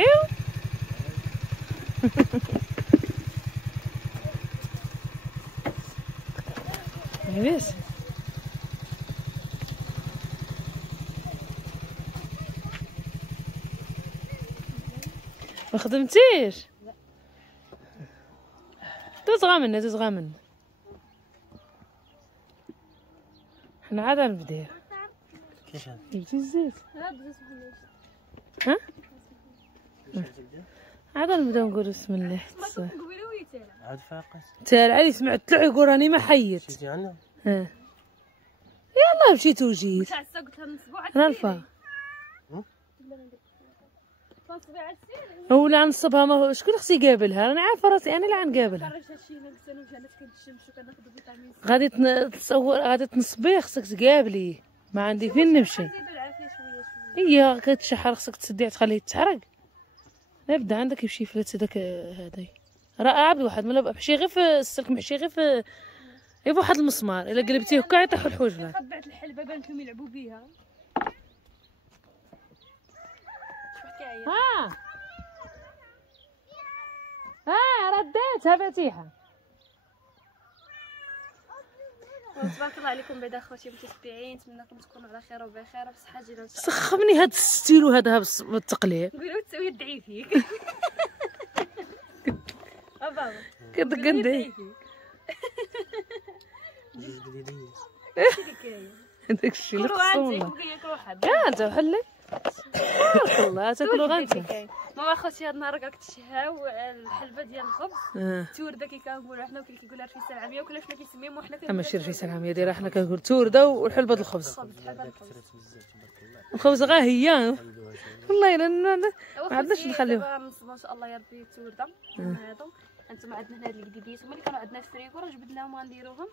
ايوا لاباس ما خدمتيش؟ دوز غا منا حنا عاد نبداو. كيفاش هذا؟ جبتي الزيت؟ ها؟ عاد نبداو نقولو بسم الله. عاد فاقس تال علي سمعت طلع يقول راني ما حيت. مشيتي عندنا؟ ها يلا مشيت وجيت. انا الفا ولا نصبها ما شكون خصي يقابلها؟ انا عارفه راسي انا اللي غنقابلها. غادي تصور غادي تنصبيه خصك تقابليه ما عندي فين نمشي. هي كتشحر خصك تسديه تخليه يتحرق. نبدا عندك يمشي فلات هذاك هذا راه عبد واحد ملا محشي غير في السلك محشي غير في واحد المسمار الا قلبتيه هكا يطيحوا الحوايج فيها. قبعت الحلبه بان لكم يلعبوا بيها. رديتها فاتيحه. تبارك الله عليكم بعدا اخواتي متتبعين، نتمنىكم تكونوا على خير وبخير وبصحه جيده. سخمني هاد الستيلو هذا بالتقليب. نقولوا تسوي دعي فيك. بابا كندعي جوج جديدين داكشي اللي خصو والله. انت وحلي تبارك الله تاكلوا غير انت. ماما اخوتي هاد النهار كاع كتشهاو الحلبه ديال الخبز تورده كي كنقولوا حنا وكاين كيقولها رفيسه العاميه وكل حنا كنسميوها وحنا ماشي رفيسه العاميه ديالها حنا كنقول تورده والحلبه د الخبز. الخبز غا هي والله الا ما عندناش نخليوها. ما شاء الله يا ربي تورده هادو انتم عندنا هنا هاد الجديديات هما اللي كانوا عندنا في الفريكو راه جبدناهم وغنديروهم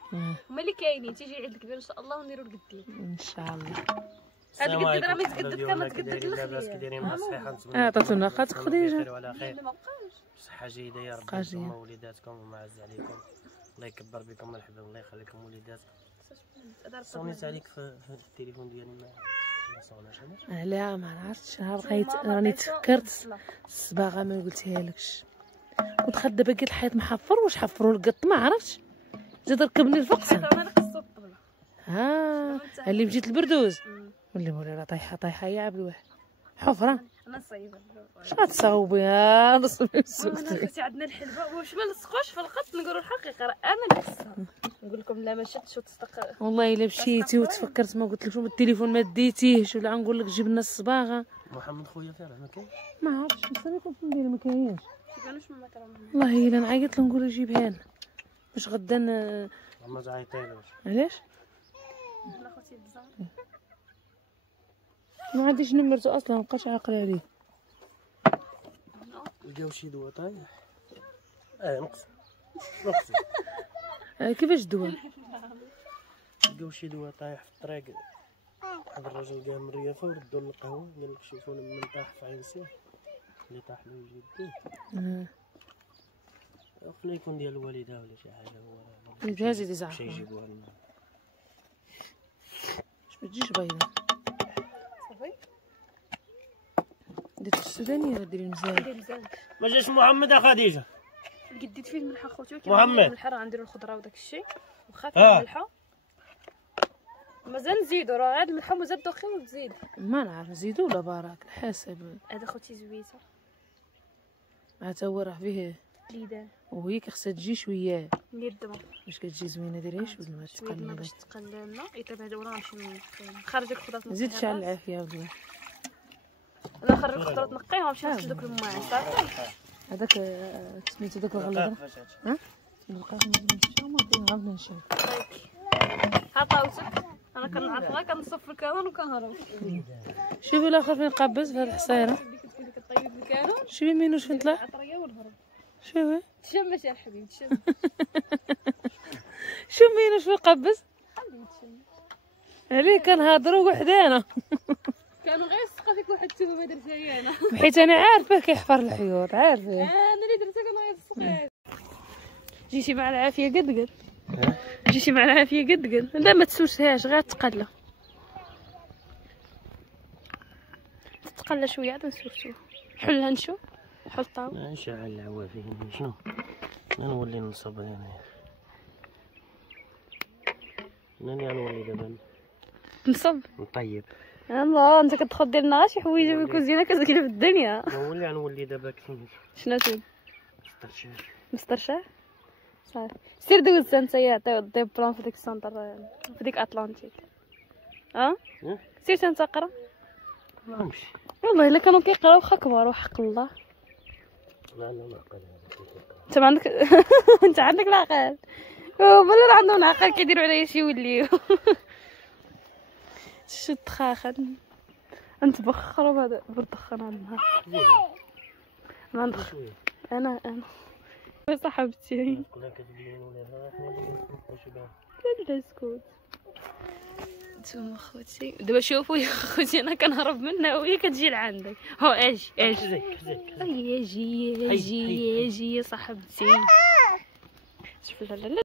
هما اللي كاينين. تيجي العيد الكبير ان شاء الله ونديروا القديد ان شاء الله. هاد القديد راه ما يتقدد كما تقدد الخير. عطاتونا خاطر خديجه. ما بقاش صحه جيده يا ربي انتم ووليداتكم ومعز عليكم. الله يكبر بكم مرحبا الله يخليكم وليداتكم. صونيت عليك في التليفون ديالي ما صوناش انا. لا ما عرفتش بقيت راني تفكرت الصباغه ما قلتها لكش ودخلت دابا لقيت الحيط محفر واش حفروا القط ما عرفتش زاد ركبني الفقسه. اللي مشيت البردوز واللي مولاي راه طايحه يا عبد الواحد حفره. انا صايبه اش غتصاوبي يا نصبي السوق. انا عندنا الحلبه واش ما لصقوش في الخط. نقولوا الحقيقه راه انا اللي خصها نقول لكم لا ما شدتش وتصدق والله الا مشيتي وتفكرت ما قلت لكم التليفون ما ديتيهش ولا غنقول لك جيب لنا الصباغه. محمد خويا فين ما كاين ما عرفتش نسالكم فين ندير ما كاينش كانوش من مكان والله الا نعيط له نقول له جيبها لنا باش غدا ما تعيطيلوش. علاش انا خوتي الزهر ما عنديش نمرته اصلا مابقاش عاقل عليه. لقاو شي دواء طايح نقص كيفاش الدواء؟ لقاو شي دواء طايح في الطريق. هذا الراجل قام من الريافه وردوا للقهوه قال لك شوفونا من طاح في عين سيه اللي طاح له يجي خليه يكون ديال الوالده ولا شي حاجه هو والدها زيد يزعق شي يجيبوها لنا. باش ما تجيش بيضه صافي درت السودانيه ولا ديري المزال؟ ما جاش محمد خديجه قديت فيه الملحه خوتي محمد الملحه راه غنديروا الخضره وداك الشيء وخا فيه الملحه مازال نزيدو راه هاد الملحه مازال دوخي وتزيد ما نعرف نزيدو ولا باراك الحسب. هذا خوتي زويته حتى هو راه فيه ليدان وهي خصها تجي شويه ندير الدمر باش كتجي زوينه ديريها شويه الماء تقلنا باش تقلل لنا يطيب هذا وراه نمشي نخرج ديك الخضره زيد شعل العافيه والله. انا نخرج الخضره تنقيها ونمشي نغسل دوك الماعن صافي. هذاك سميتو داك الغلظه ها نلقاو غنمشيو نمشيو ها طاوتك انا كنعرف غير كنصب في الكانون وكنهرب. شوفي الاخر فين قابز في هاد الحصيره كتقولي كطيب الكانون شوفي مينوش فين طلع عطريه ونهرب. شوفي تشمش يا حبيبي تشمش شو مينوش فين قابز عليه كنهضروا وحدانا كانوا غير سقا فيك واحد التومه ما درتها انا حيت انا عارفه كيحفر الحيوط عارفه انا اللي درتها كانوا غير السقا. جيتي مع العافيه قد جيتي مع العافيه قد لا ما تسوسهاش غير تقلى شويه عاد نسوسو حلها نشوف. حطها نشعل العوافي. شنو نولي نصب هنا. ناني غنولي دابا نصب نطيب. الله انت كتدخل دير لنا شي حوايج في الكوزينه كتقلب في الدنيا. غنولي دابا كثير. شنو تقول؟ مسترشار. مسترشح صافي. سير دوز انت عطيو بلان في ديك السونتر في ديك اتلانتيك. سير انت قرا. ما نمشي والله الا كانوا كيقراو واخا كبار وحق الله. لا ما قال انت ما عندك انت عندك العقل. هما اللي عندهم العقل كيديروا عليا شي يوليو. شد خاخن انت بخروا بهذا بالدخان هذا النهار. ما ندخل انا صاحبتي لا اسكت. نتوما خوتي دابا شوفوا يا خوتي انا كنهرب منها وهي كتجي لعندي. هو اجي اجي يا صاحبتي. شوف لا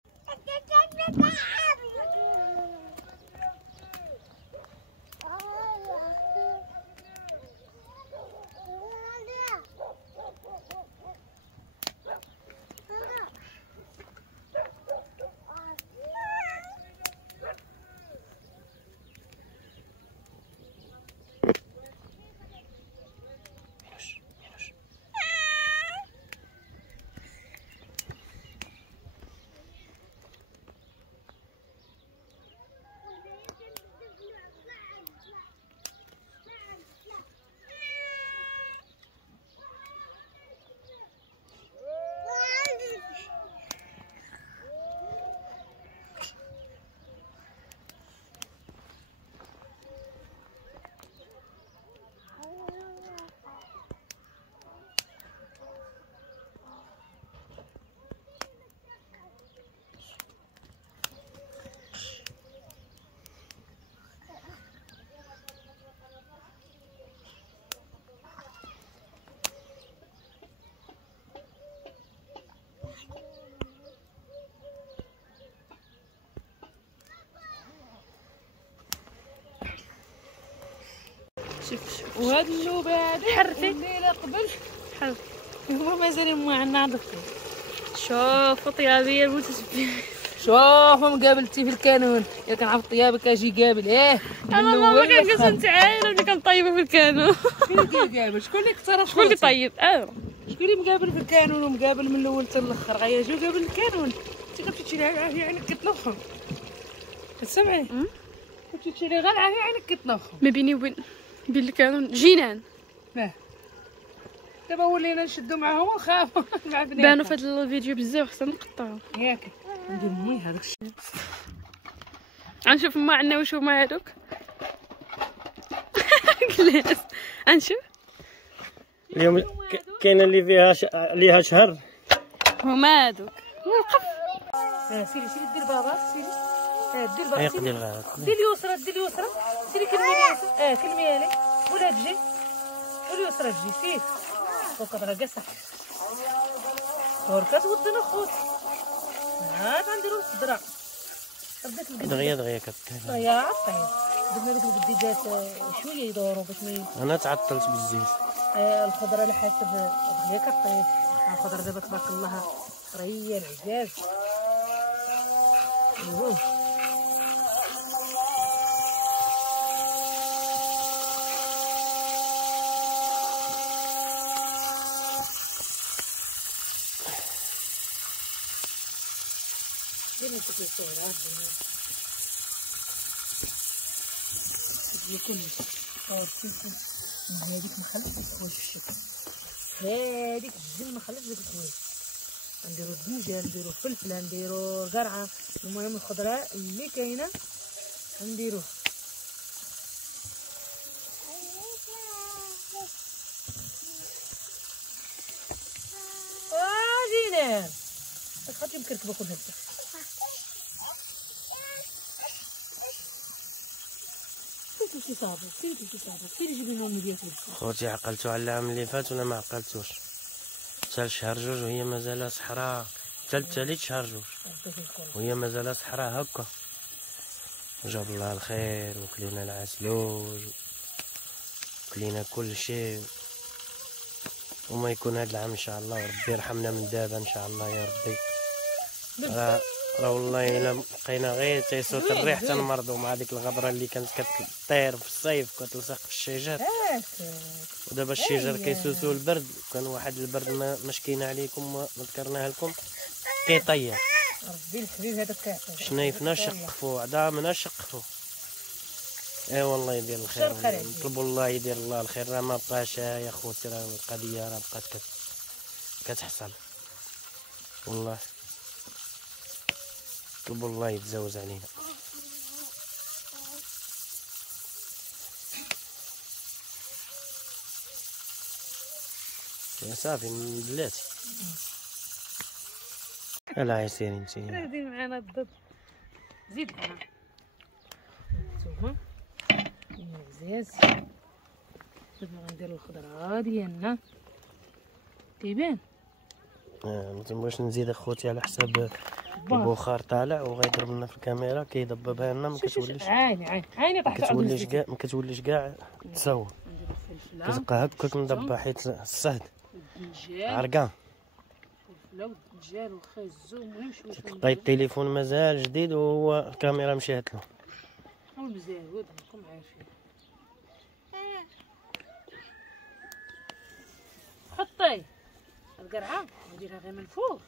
شوف وهاد النوبه هادي حرتي الليله قبل حل. هما مازالين مع الناضفين. شوف طيابيه المتسبح. شوف مقابلتي في الكانون يا كنعرف طيابك اجي قابل انا ما كنقص انت عايله ملي كنطيبه في الكانون. شكون اللي قابل شكون اللي اقترح شكون اللي طيب؟ شكون اللي مقابل في الكانون ومقابل من الاول حتى الاخر غيجيو قابل الكانون. انت كتمشي لها العافيه عينك كتنفخ كتسمعي كتمشي لها غير العافيه عينك كتنفخ. ما بيني وبين الكانون جنان. دابا ولينا نشدو معاهم ونخافوا مع بنات بانوا في هذا الفيديو بزاف خصنا نقطعو. ياك ندير مي هذاك الشيء. غنشوف ما عندنا وشو ما هادوك. جلاس غنشوف اليوم كاينه اللي فيها ليها شهر. هما هادوك وقف. سيري دير بابا سيري دير بابا يقدر غير دير اليسرى سيري كلمي كلمي لي ولا تجي واليسرى تجي سير وكترا قصح وركات ودنا خوت عاد غنديرو الصدرة دغيا كطيب. يا طيب درنا ديك الجديدات شويه يدوروا باش ما انا تعطلت بالزيت. الخضره على حسب دغيا كطيب. الخضره دابا تبارك الله طريه العجاز. هذيك مخلف الخويش في الشكل هذيك الزين مخلف ديك الخويش. نديرو الدجاج نديرو فلفله نديرو قرعه المهم الخضره اللي كاينه نديروها. جينا خاطري مكركبه كلها سيري جيبي لهم ديالك. خوتي عقلتو على العام اللي فات ولا ما عقلتوش؟ حتى شهر جوج وهي مازال صحراء. حتى الثالث شهر جوج وهي مازال صحراء هكا. جاب الله الخير وكلينا العسلوج وكلينا كل شيء وما يكون هذا العام ان شاء الله، وربي يرحمنا من دابا ان شاء الله يا ربي. راه والله الا بقينا غير تيصوت الريح تنمرضوا مع ديك الغبره اللي كانت كطير في الصيف كتلصق في الشجر. ودابا الشجر كيسوسو البرد، كان واحد البرد ما شكينا عليكم ما ذكرناه لكم كيطير. ربي الحبيب هذاك كيعطيك شنايفنا شقفوا عظامنا شقفوا. اي والله يدير الخير، نطلبوا الله يدير الله الخير. راه ما بقاش يا خوتي، راه القضيه راه بقات كتحصل والله. نطلبوا الله يتزوج علينا. يا صافي من بلاتي. لا يسير انت زيد معنا الضد، زيد معنا نتوما العزاز. دابا غنديرو الخضره ديالنا كيبان. ما تنبغيش نزيد اخوتي على حساب البخار طالع وغيضرب لنا في الكاميرا كيضببها لنا. ما كتوليش عيني طاحت ما كتوليش كاع تصور. كتبقى هكاك مضبه حيت الصهد عرقان. الدجال والخازو ونمشيو تلقاي التليفون مازال جديد وهو الكاميرا مشات له. مزيان ودكم عارفين. حطي القرعه نديرها غير من فوق.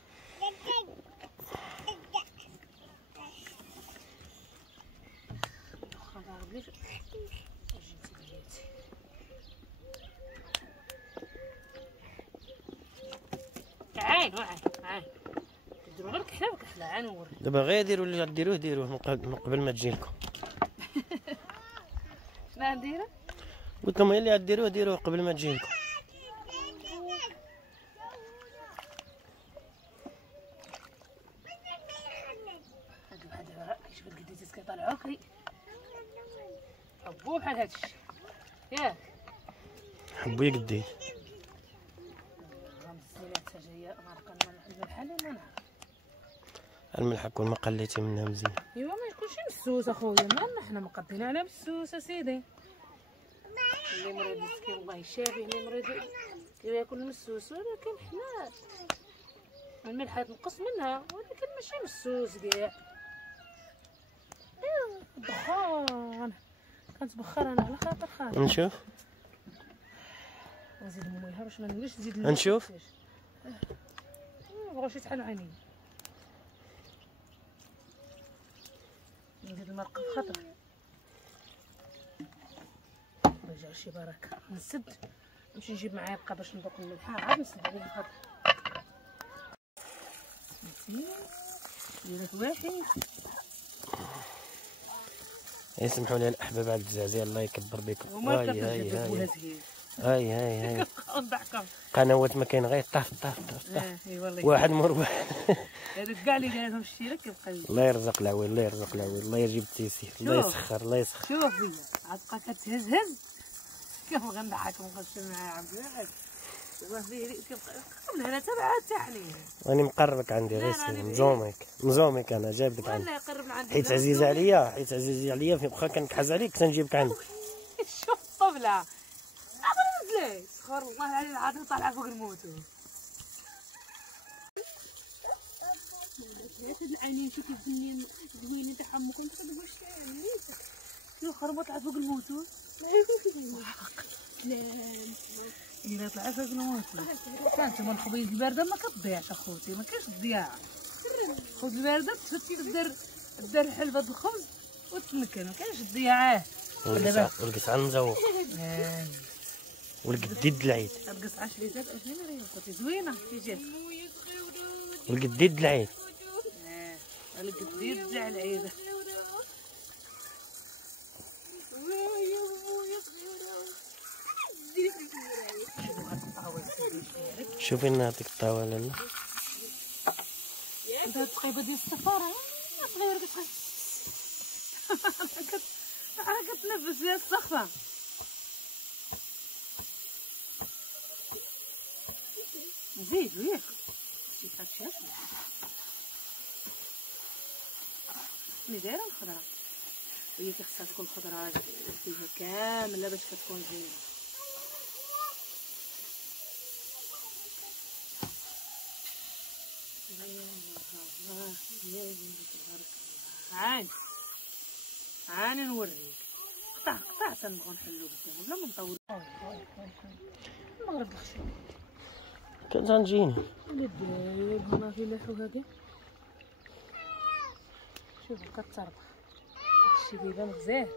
عين ديروا غير كحله وكحله عين وري. دابا غير ديروا اللي ديروه من قبل ما تجي لكم. شنو غنديروا؟ قلت لهم اللي ديروه قبل ما تجي لكم. دابا كيشوف القديتات كيطلعوا حبوا بحال هادشي ياك. حبوا يقدي الملح كون ما قليتي منها مزيان. ايوا ما يكونش مسوس اخويا، مالنا حنا مقدين على مسوس اسيدي. اللي مريض مسكين الله يشافيه، اللي مريض كياكل المسوس، ولكن حنا الملح تنقص منها ولكن ماشي مسوس كاع. الدخان كنتبخر انا على خاطر خاطر. نشوف نزيد مويها باش ما نوليش نزيد نشوف. بغاوش يتحلوا عينيا. نزيد المرقه في خاطر ما يجرش شي بركه. نسد نمشي نجيب معلقه باش نذوق الملحه عاد نسد عليها خاطر ديرات واحد. يسمحوا لي الاحباب على الدزازي الله يكبر بكم. هاي قنوات ما كاين غير طاف واحد مربح. هذوك كاع اللي دايرهم الشيره كيبقى. الله يرزق العويل، الله يرزق العويل، الله يجيب التيسير، الله يسخر الله يسخر. شوف هي عاد بقى كتهزهز كيف غنضحك ونقص معاها عبد الواحد. كيبقى قبل هنا تبع التحليل. راني مقربك عندي غير مزومك انا جايبك عندي. والله يقرب عندي حيت عزيزه عليا في واخا كنكحز عليك تنجيبك عندي. شوف الطبله نزلي سخر الله العلي العظيم طالعه فوق الموتور. هاد العينين شوفي الدنيا زوينين تاعهم كنت كتقول شنو خربط طلعت فوق الموتور. لا إلا طلع فوق الموتور كانت هما الخبيز البارده ما كتضيعش اخوتي، ما كاينش الضياع. خذ البارده تفتي دير حلبة الخبز وتمكن، ما كاينش الضياعات. والقصعه المزوق والقديد العيد. القصعه شريتها ب20 ريال خوتي زوينه كي جات. والقديد العيد. القديد تاع العيد. شوفي لنا هذيك الطاوله لنا. انت الطقيبه ديال السفاره صغيره كتنفس فيها السخفه. نزيد وياك هادشي ملي دايره الخضره هي خصها تكون خضره فيها كامله باش كتكون زينه. عاني نوريك. قطع سنبغوا نحلو قدام ولا ما نطول. المغرب الخشب كنت غنجيني ندير هنا في لاحو هادي. شوف كتربح هادشي كيبان غزال.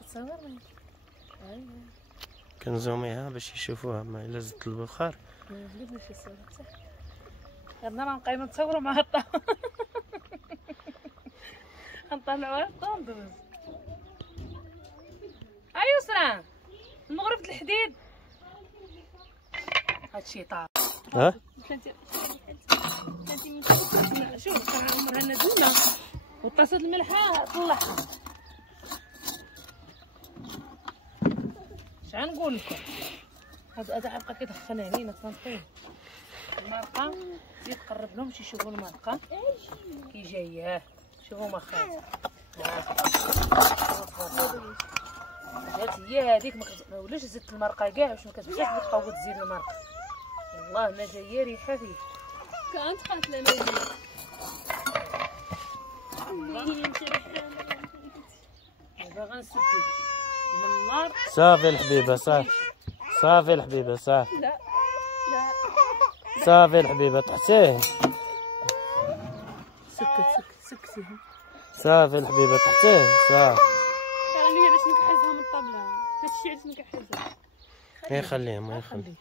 كتصورني كنزوميها باش يشوفوها ما الا زدت البخار. بليد ماشي صورة صح. غادنا راه نبقاو نتصوروا مع الطا. غنطلعوها الطا وندوز. يسرا المغرب الحديد هادشي طار. ها شوف عمرها ندونا وطاسة الملحة طلعها. شحال نقول لكم هذا عبقى كيدخلها علينا تنطيب المرقه. زيد قرب لهم باش يشوفوا المرقه كي جايه. شوفوا ما خاف هي هذيك ما ولاش زدت المرقه كاع واش ما كتبقاش بتقوض تزيد المرقه. والله ما جايه ريحه فيه كانت خاف لنا دابا غنسدد من النار. صافي الحبيبه صافي. صافي الحبيبه صافي. لا لا صافي الحبيبه تحتيه. سكتي صافي الحبيبه تحتيه صافي. راني باش نكحزها من الطابله. هادشي علاش نكحزها. غير خليهم غير خليهم.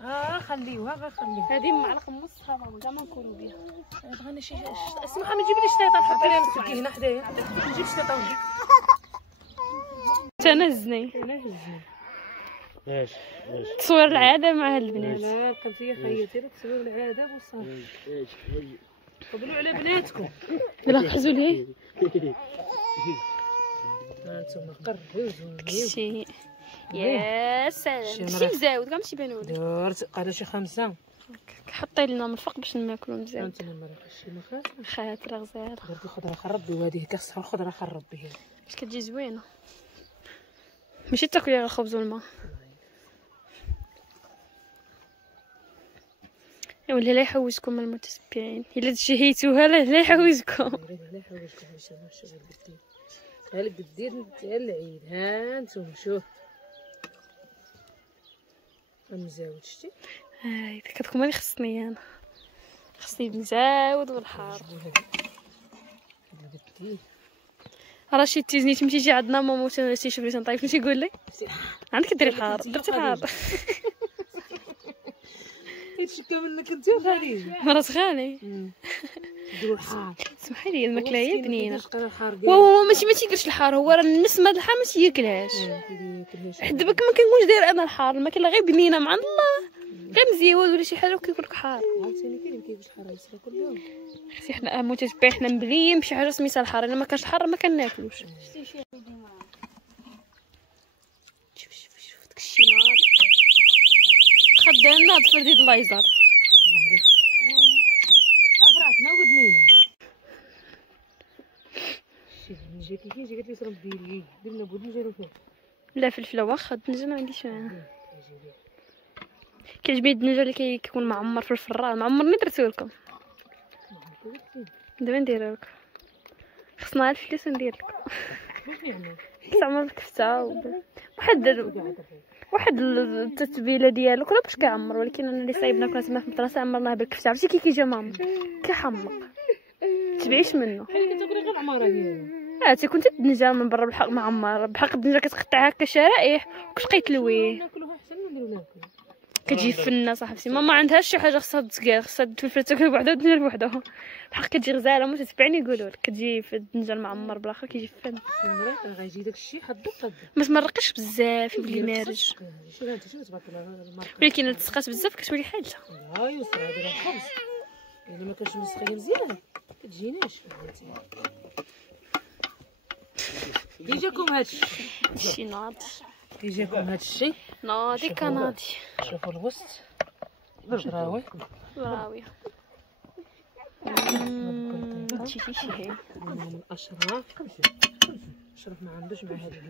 هاك خليوها غير خليوها. هذه معلقه نصها ماما كاع ما نكونوا بها. بغينا شي اسمح ما تجيبي لي شطيطه نحط عليها نسكي هنا حدايا. نجيب شطيطه ونجيب. تنهزني ايش تصوير العاده مع هاد البنات. لا كنت هي خيتي لك تصوير العاده وصافي. قبلوا على بناتكم. يلا حزوا لي هانتوما قربوا كشي. يا سلام كشي مزاود كاع ماشي بانوا لي. درت قال شي 5. حطي لنا من الفوق باش ناكلو مزيان. هانتوما مريقه شي ما خاص. خاطره غزاله. درت الخضره خربي وهذه كاس الخضره خربي. باش كتجي زوينه ماشي تاكلي غير الخبز والماء. ولا لا يحوزكم المتتبعين الا تشهيتوها لا يحوزكم. لا يحوزكم باش نشوفوا القديد. ها القديد تاع العيد. ها انتم شوف مزاود شتي. هاي كتكون مالي خصني انا خصني مزاود والحار. راه شي تيزني تمشي تجي عندنا ماما تيشوف لي تنطيب شنو تيقول لي عندك ديري الحار درتي الحار. كيتشكى منك انت وخديجه مرات خالي ديروا الحار. سمحي لي الماكله هي بنينه. هو وهو ماشي ما تيديرش الحار. هو راه النسمه د الحار ما تياكلهاش. حد دابا ما كنكونش داير انا الحار. الماكله غير بنينه مع الله غير مزيود ولا شي حاجه وكيقول لك حار. عاوتاني كاين كيفاش حار يصرا كل يوم. خصي حنا متتبعين حنا مبليين بشي حاجه سميتها الحار. الا ما كانش الحار ما كناكلوش. شوف داك الشي ناض خدامنا هاد فرديد اللايزر. فراتنا ودنينا شي جيتي كي جات لي صرف ديري درنا بودي جيرو فيه. لا فلفله واخا الدنجه ما عنديش معاها. كيعجبني الدنجه اللي كيكون معمر في الفران. معمرني درتو لكم دابا نديرها لكم. خصنا الفلوس ندير لكم. واش يعني تعمر الكفته واحد التتبيله ديالو كله باش كيعمر. ولكن انا اللي صايبنا كنا تما في المدرسه عمرناه بالكفته. عرفتي كي كيجي ماما كيحمق تبعيش منه. حيت كتاكلي غير العماره ديالو. كنت الدنجه من برا بالحق معمر بحق الدنجه كتقطعها هكا شرائح وكتبقاي تلويه. ناكلوها احسن من نديرو ناكلو. كتجي فنه صاحبتي. ماما عندهاش شي حاجه خصها تسكال. خصها الفلفله تاكل بوحدها والدنجه بوحدها. بحق كتجي غزاله متتبعني يقولوا لك كتجي في الدنجه المعمر بالاخر كيجي فن. المريق غيجي داكشي حد قد ما تمرقش بزاف يولي مارج. شوف انت شوف تبارك الله. ولكن الا تسقات بزاف كتولي حاجه. ها يسرا دير الخبز الا ما كانش مسخيه مزيان كتجيناش. يجيكم هادشي ناضي. يجيكم هادشي ناضي كناضي. شوفوا الوسط راوي راويه. هادشي فيه شي اشرف ما عندوش مع هذا